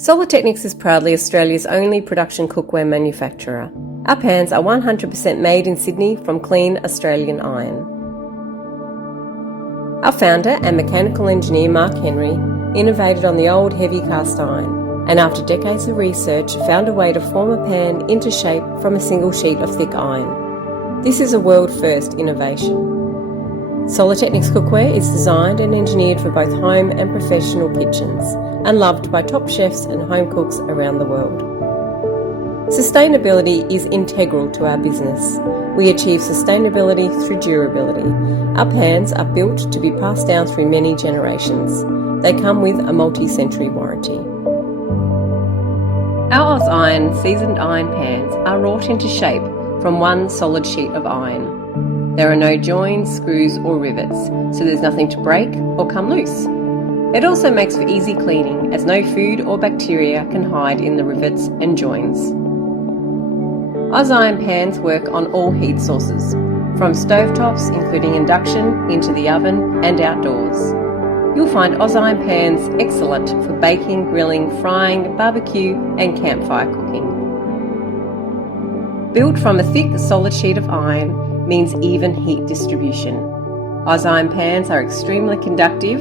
Solidteknics is proudly Australia's only production cookware manufacturer. Our pans are 100% made in Sydney from clean Australian iron. Our founder and mechanical engineer Mark Henry innovated on the old heavy cast iron, and after decades of research found a way to form a pan into shape from a single sheet of thick iron. This is a world first innovation. Solidteknics cookware is designed and engineered for both home and professional kitchens, and loved by top chefs and home cooks around the world. Sustainability is integral to our business. We achieve sustainability through durability. Our pans are built to be passed down through many generations. They come with a multi-century warranty. Our AUS ION seasoned iron pans are wrought into shape from one solid sheet of iron. There are no joins, screws or rivets, so there's nothing to break or come loose. It also makes for easy cleaning, as no food or bacteria can hide in the rivets and joins. AUS ION pans work on all heat sources, from stovetops including induction, into the oven and outdoors. You'll find AUS ION pans excellent for baking, grilling, frying, barbecue and campfire cooking. Built from a thick solid sheet of iron means even heat distribution. AUS ION pans are extremely conductive.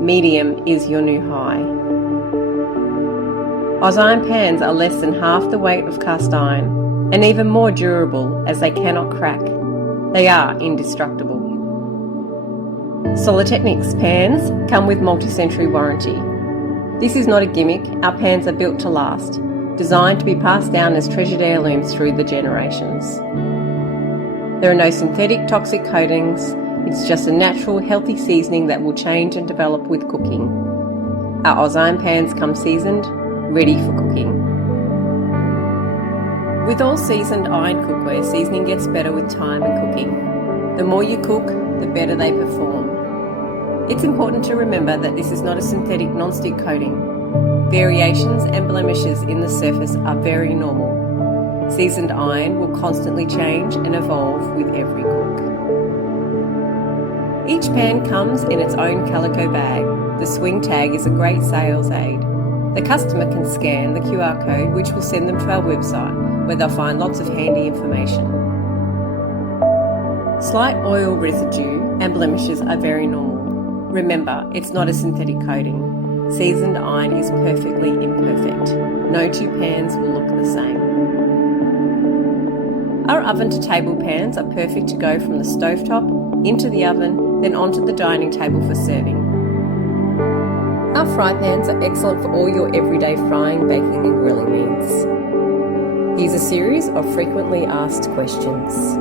Medium is your new high. AUS ION pans are less than half the weight of cast iron and even more durable as they cannot crack. They are indestructible. Solidteknics pans come with multi-century warranty. This is not a gimmick. Our pans are built to last, designed to be passed down as treasured heirlooms through the generations. There are no synthetic toxic coatings. It's just a natural, healthy seasoning that will change and develop with cooking. Our AUS ION pans come seasoned, ready for cooking. With all seasoned iron cookware, seasoning gets better with time and cooking. The more you cook, the better they perform. It's important to remember that this is not a synthetic non-stick coating. Variations and blemishes in the surface are very normal. Seasoned iron will constantly change and evolve with every cook. Each pan comes in its own calico bag. The swing tag is a great sales aid. The customer can scan the QR code, which will send them to our website, where they'll find lots of handy information. Slight oil residue and blemishes are very normal. Remember, it's not a synthetic coating. Seasoned iron is perfectly imperfect. No two pans will look the same. Our oven to table pans are perfect to go from the stovetop into the oven, then onto the dining table for serving. Our fry pans are excellent for all your everyday frying, baking and grilling needs. Here's a series of frequently asked questions.